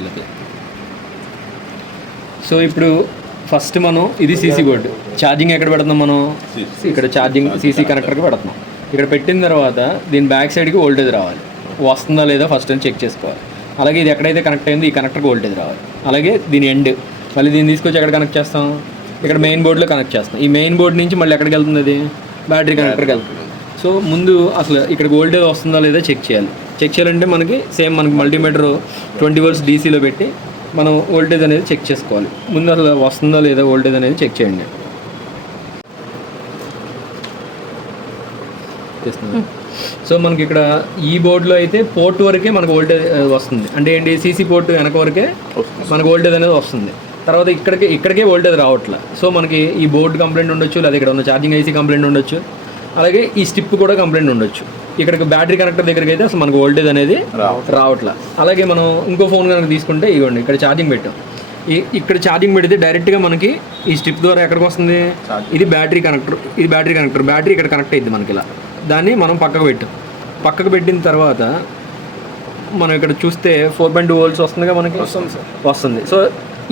ఇలా. సో ఇప్పుడు ఫస్ట్ మనం ఇది సీసీ బోర్డు, ఛార్జింగ్ ఎక్కడ పెడుతున్నాం మనం, ఇక్కడ ఛార్జింగ్ సీసీ కనెక్టర్కి పెడుతున్నాం. ఇక్కడ పెట్టిన తర్వాత దీని బ్యాక్ సైడ్కి వోల్టేజ్ రావాలి, వస్తుందా లేదా ఫస్ట్ అని చెక్ చేసుకోవాలి. అలాగే ఇది ఎక్కడైతే కనెక్ట్ అయిందో ఈ కనెక్టర్కి వోల్టేజ్ రావాలి. అలాగే దీని ఎండ్ మళ్ళీ దీన్ని తీసుకొచ్చి ఎక్కడ కనెక్ట్ చేస్తాం, ఇక్కడ మెయిన్ బోర్డులో కనెక్ట్ చేస్తాం. ఈ మెయిన్ బోర్డు నుంచి మళ్ళీ ఎక్కడికి వెళ్తుంది, అది బ్యాటరీ కనెక్టర్కి వెళ్తుంది. సో ముందు అసలు ఇక్కడ వోల్టేజ్ వస్తుందా లేదా చెక్ చేయాలి. చెక్ చేయాలంటే మనకి సేమ్ మనకి మల్టీమీటర్ 20 volts డీసీలో పెట్టి మనం వోల్టేజ్ అనేది చెక్ చేసుకోవాలి. ముందు అసలు వస్తుందా లేదా వోల్టేజ్ అనేది చెక్ చేయండి. సో మనకి ఇక్కడ ఈ బోర్డులో అయితే పోర్ట్ వరకే మనకు వోల్టేజ్ వస్తుంది. అంటే ఏంటి, సీసీ పోర్ట్ వెనక వరకే మనకు వోల్టేజ్ అనేది వస్తుంది. తర్వాత ఇక్కడికే వోల్టేజ్ రావట్లే. సో మనకి ఈ బోర్డు కంప్లైంట్ ఉండొచ్చు, లేదా ఇక్కడ ఉన్న ఛార్జింగ్ ఐసీ కంప్లైంట్ ఉండొచ్చు, అలాగే ఈ స్టిప్ కూడా కంప్లైంట్ ఉండొచ్చు. ఇక్కడికి బ్యాటరీ కనెక్టర్ దగ్గరికి అయితే అసలు మనకు వోల్టేజ్ అనేది రావట్లే. అలాగే మనం ఇంకో ఫోన్ కనుక తీసుకుంటే ఇవ్వండి, ఇక్కడ ఛార్జింగ్ పెట్టాం. ఇక్కడ ఛార్జింగ్ పెడితే డైరెక్ట్గా మనకి ఈ స్టిప్ ద్వారా ఎక్కడికి వస్తుంది, ఇది బ్యాటరీ కనెక్టర్, ఇది బ్యాటరీ కనెక్టర్, బ్యాటరీ ఇక్కడ కనెక్ట్ అయ్యింది మనకి. ఇలా దాన్ని మనం పక్కకు పెట్టిన తర్వాత మనం ఇక్కడ చూస్తే 4.2 volts వస్తుందిగా మనకి వస్తుంది. సో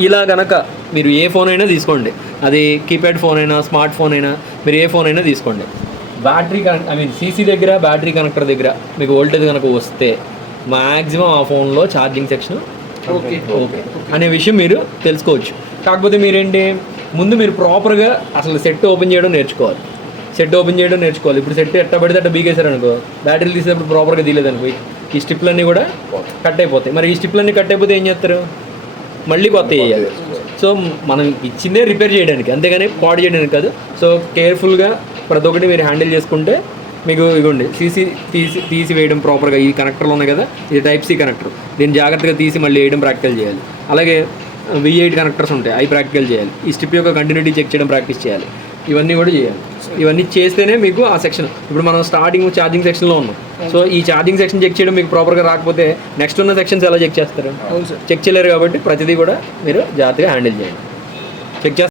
ఇలా కనుక మీరు ఏ ఫోన్ అయినా తీసుకోండి, అది కీప్యాడ్ ఫోన్ అయినా స్మార్ట్ ఫోన్ అయినా మీరు ఏ ఫోన్ అయినా తీసుకోండి, బ్యాటరీ సీసీ దగ్గర బ్యాటరీ కనెక్టర్ దగ్గర మీకు వోల్టేజ్ కనుక వస్తే మ్యాక్సిమం ఆ ఫోన్లో ఛార్జింగ్ సెక్షన్ ఓకే అనే విషయం మీరు తెలుసుకోవచ్చు. కాకపోతే మీరేంటి, ముందు మీరు ప్రాపర్గా అసలు సెట్ ఓపెన్ చేయడం నేర్చుకోవాలి. ఇప్పుడు సెట్ ఎట్ట పడితే అట్ట బీగేశారు అనుకో, బ్యాటరీలు తీసేటప్పుడు ప్రాపర్గా తీయలేదు అనుకో, ఈ స్టిప్లన్నీ కూడా కట్ అయిపోతాయి. మరి ఈ స్టిప్లన్నీ కట్ అయిపోతే ఏం చేస్తారు, మళ్ళీ కొత్త వేయాలి. సో మనం ఇచ్చిందే రిపేర్ చేయడానికి, అంతేగాని పాడు చేయడానికి కాదు. సో కేర్ఫుల్గా ప్రతి ఒక్కటి మీరు హ్యాండిల్ చేసుకుంటే మీకు ఇవ్వండి. తీసి వేయడం ప్రాపర్గా, ఈ కనెక్టర్లు ఉన్నాయి కదా, ఇది టైప్ సి కనెక్టర్, దీన్ని జాగ్రత్తగా తీసి మళ్ళీ వేయడం ప్రాక్టికల్ చేయాలి. అలాగే V8 కనెక్టర్స్ ఉంటాయి, అవి ప్రాక్టికల్ చేయాలి. ఈ స్టిప్ యొక్క కంటిన్యూటీ చెక్ చేయడం ప్రాక్టీస్ చేయాలి. ఇవన్నీ కూడా చేయాలి. ఇవన్నీ చేస్తేనే మీకు ఆ సెక్షన్, ఇప్పుడు మనం స్టార్టింగ్ ఛార్జింగ్ సెక్షన్లో ఉన్నాం. సో ఈ ఛార్జింగ్ సెక్షన్ చెక్ చేయడం మీకు ప్రాపర్గా రాకపోతే నెక్స్ట్ ఉన్న సెక్షన్స్ ఎలా చెక్ చేస్తారు, చెక్ చేయలేరు. కాబట్టి ప్రతిదీ కూడా మీరు జాగ్రత్తగా హ్యాండిల్ చేయండి. చెక్